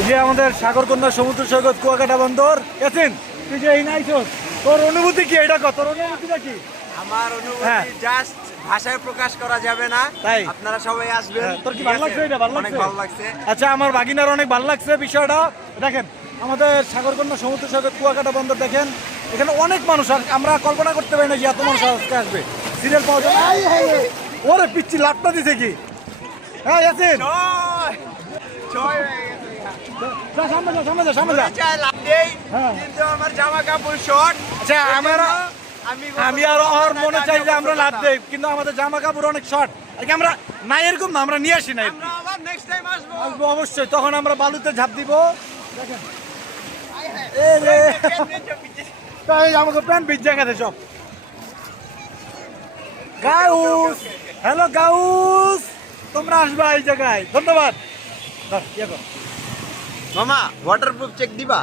এই যে আমাদের সাগরকন্যা সমুদ্র সৈকত কুয়াকাটা বন্দর গেছেন, তুই যে এই নাইছস, তোর অনুভূতি কি? এটা কত, তোর অনুভূতিটা কি? আমার হ্যাঁ। অনুভূতি জাস্ট ভাষায় প্রকাশ করা যাবে না। তাই? আপনারা সবাই আসবেন। হ্যাঁ, তোর কি ঠিক ভালো আছে? লাগছে? এটা ভালো অনেক লাগছে? ভালো লাগছে। আচ্ছা, আমার বাগিনার অনেক ভালো লাগছে বিষয়টা। দেখেন আমাদের সাগরকন্যা সমুদ্র সৈকত কুয়াকাটা বন্দর, দেখেন এখানে অনেক মানুষ, আর আমরা কল্পনা করতে পারি না যে এত মানুষ আজকে আসবে। সিরিয়াল পাওয়া যাবে। এই, এই, এই, ওরে পিচ্ছি লাটটা দিছে কি? হ্যাঁ ইয়াসিন, জয়! জয় হয়ে গেছে। যা সামনে যা, সামনে যা, সামনে যা। মনে চায় লাভ দেই, হ্যাঁ। কিন্তু আমার জামা কাপড় শর্ট। আচ্ছা, আমি আর ওর মনে চাই যে আমরা লাভ দেই, কিন্তু আমাদের জামা কাপড় অনেক শর্ট, আর কি আমরা নাই এরকম না, আমরা নিয়ে আসি না আমরা আবার নেক্সট টাইম আসবো। আসবো অবশ্যই, তখন আমরা বালুতে ঝাঁপ দিব। দেখেন এই রে, তাই আমাকে প্যান্ট ভিজে গেছে সব। গাউস, হ্যালো গাউস, তোমরা আসবা এই জায়গায়, ধন্যবাদ। ধর, ইয়ে কর। মামা ওয়াটারপ্রুফ চেক দিবা?